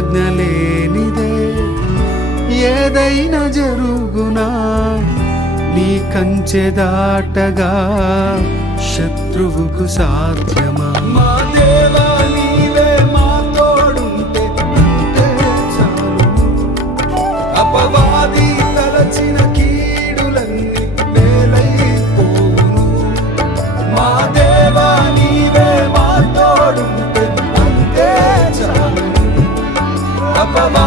ఆజ్ఞ లేనిదే ఏదైనా జరుగునా, నీ కంచె దాటగా శత్రువుకు సాధ్యమా? మా దేవా నీవే మా తోడుంటే అంతే చాలును. అపవాది తలచిన కీడులన్నీ వేలైపోవును. మా దేవా నీవే మా తోడుంటే అంతే చాలును. అపవాది